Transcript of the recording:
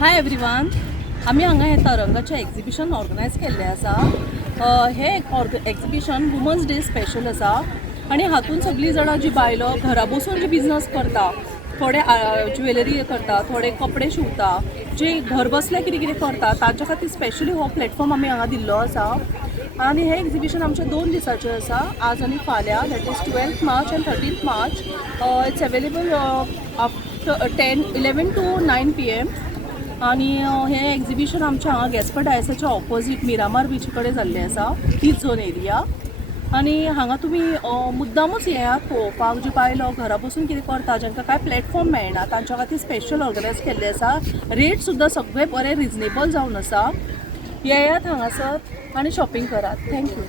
Hi everyone. आम्ही हांगा हे तरंगाचें एक्झिबिशन ऑर्गनायज केल्लें आसा. हे एक्झिबिशन वुमन्स डे स्पेशल आसा आनी हातूंत सगळीं जाणां जी बायलो घरा बसून जी बिझनस करता, थोडे ज्वेलरी करता, थोडे कपडे शिवता, जे घर बसल्या कितें कितें करता तांच्या खातीर स्पेशली हो प्लॅटफॉर्म आमी हांगा दिल्लो आसा. आनी हे एक्झिबिशन आमचे 2 दिसाचें आसा, आज आनी फाल्यां, that is 12th March and 13th March. It's available after 11 to 9 PM. आणि हे एक्झिबिशन आमच्या हांगा गॅस्पर डायसाच्या ऑपोजीट मिरामार बीच कडेन जाल्लें आसा, तीच झोन एरिया. आनी हांगा तुमी मुद्दामूच येयात पळोवपाक जी बायलो घरा बसून कितें करता, जांकां कांय प्लॅटफॉर्म मेळना तांच्या खातीर स्पेशल ऑर्गनायज केल्लें आसा. रेट सुद्दां सगळे बरे रिजनेबल जावन आसा. येयात हांगासर आनी शॉपिंग करात. थँक्यू.